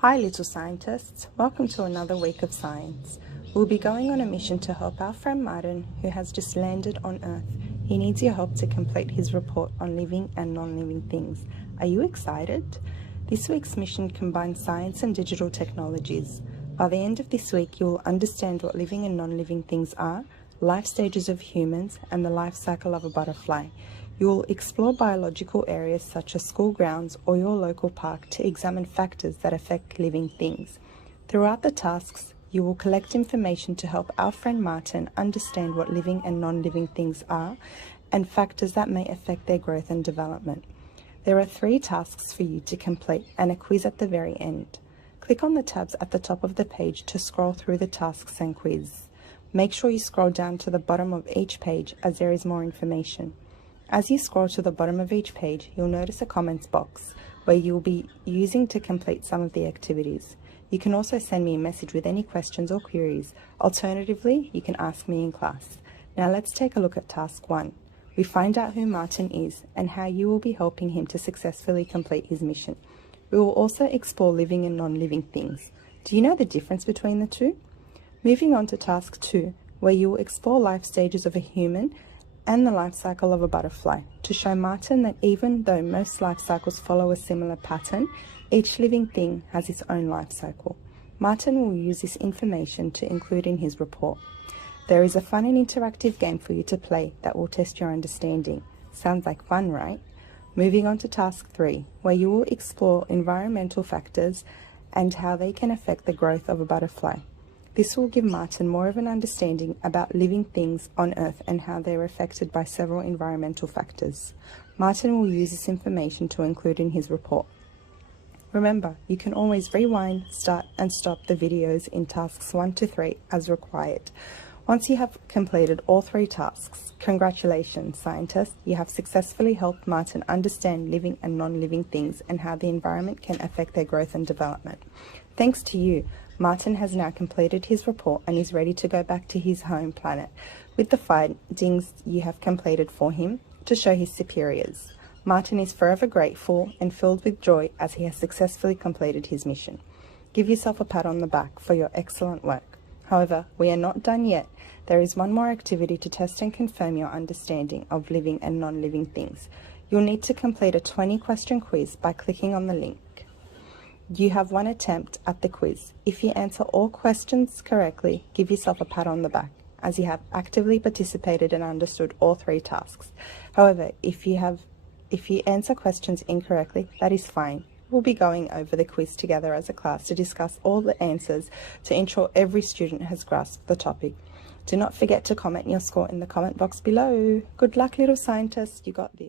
Hi little scientists, welcome to another week of science. We'll be going on a mission to help our friend Martin, who has just landed on Earth. He needs your help to complete his report on living and non-living things. Are you excited? This week's mission combines science and digital technologies. By the end of this week, you will understand what living and non-living things are, life stages of humans, and the life cycle of a butterfly. You will explore biological areas such as school grounds or your local park to examine factors that affect living things. Throughout the tasks, you will collect information to help our friend Martin understand what living and non-living things are and factors that may affect their growth and development. There are 3 tasks for you to complete and a quiz at the very end. Click on the tabs at the top of the page to scroll through the tasks and quiz. Make sure you scroll down to the bottom of each page as there is more information. As you scroll to the bottom of each page, you'll notice a comments box where you'll be using to complete some of the activities. You can also send me a message with any questions or queries. Alternatively, you can ask me in class. Now let's take a look at task 1. We find out who Martin is and how you will be helping him to successfully complete his mission. We will also explore living and non-living things. Do you know the difference between the two? Moving on to task 2, where you will explore life stages of a human and the life cycle of a butterfly, to show Martin that even though most life cycles follow a similar pattern, each living thing has its own life cycle. Martin will use this information to include in his report. There is a fun and interactive game for you to play that will test your understanding. Sounds like fun, right? Moving on to task 3, where you will explore environmental factors and how they can affect the growth of a butterfly. This will give Martin more of an understanding about living things on Earth and how they are affected by several environmental factors. Martin will use this information to include in his report. Remember, you can always rewind, start and stop the videos in tasks 1 to 3 as required. Once you have completed all 3 tasks, congratulations scientists, you have successfully helped Martin understand living and non-living things and how the environment can affect their growth and development. Thanks to you, Martin has now completed his report and is ready to go back to his home planet with the findings you have completed for him to show his superiors. Martin is forever grateful and filled with joy as he has successfully completed his mission. Give yourself a pat on the back for your excellent work. However, we are not done yet. There is one more activity to test and confirm your understanding of living and non-living things. You'll need to complete a 20-question quiz by clicking on the link. You have 1 attempt at the quiz. If you answer all questions correctly, give yourself a pat on the back, as you have actively participated and understood all 3 tasks. However, if you answer questions incorrectly, that is fine. We'll be going over the quiz together as a class to discuss all the answers to ensure every student has grasped the topic. Do not forget to comment your score in the comment box below. Good luck, little scientists. You got this.